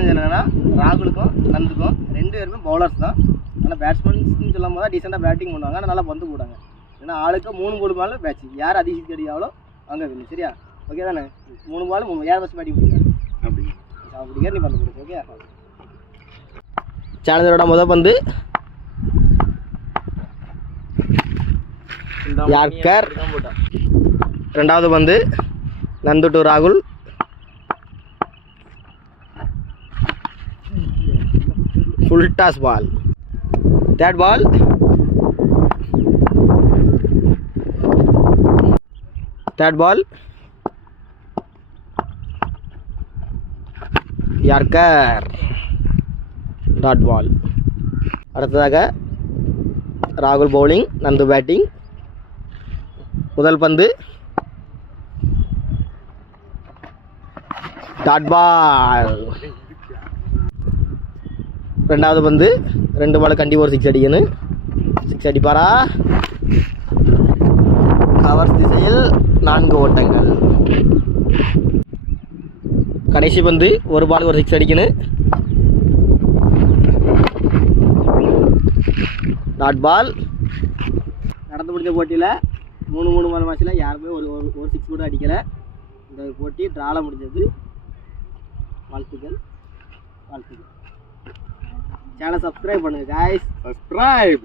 Challenge என்னன்னா ராகுலுக்கும் நந்துக்கும் 2 பேருமே bowlers தான். ஆனால் பேட்ஸ்மேன்ஸ்னு சொல்லும் போது டீசெண்டாக பேட்டிங் பண்ணுவாங்க. ஆனால் நல்லா பந்து போடுவாங்க. ஏன்னா ஆளுக்கு 3 கோல் மேலே பேட்ச் யார் அதிக சிக்ஸ் அடிக்காவளோ அங்கே வின்னு. சரியா? ஓகே தானே? 3 பால் 3 யார் ஃபஸ்ட் பேட்டிங் பண்ணுங்க அப்படிங்கிற நீ பந்து போடு. ஓகே. சேலஞ்சரோட முதல் பந்து யார்கர். ரெண்டாவது பந்து நந்து டு ராகுல். Full toss ball. Third ball yorker. Dot ball. அடுத்ததாக ராகுல் பவுலிங், நந்து பேட்டிங். முதல் பந்து டாட் பால். ரெண்டாவது பந்து 2 பால் கண்டிப்பாக ஒரு 6 அடிக்கணும். 6 அடிப்பாரா? கவர் திசையில் 4 ஓட்டங்கள். கடைசி பந்து 1 பால் ஒரு 6 அடிக்கணும். Dot ball. நடந்து முடிஞ்ச போட்டியில் 3 பால் மேட்ச்சில் யாருமே ஒரு 6 கூட அடிக்கலை. இந்த போட்டி ட்ராவில் முடிஞ்சது. வாழ்த்துக்கள். சேனல் சப்ஸ்கிரைப் பண்ணுங்கள் guys. சப்ஸ்கிரைப்.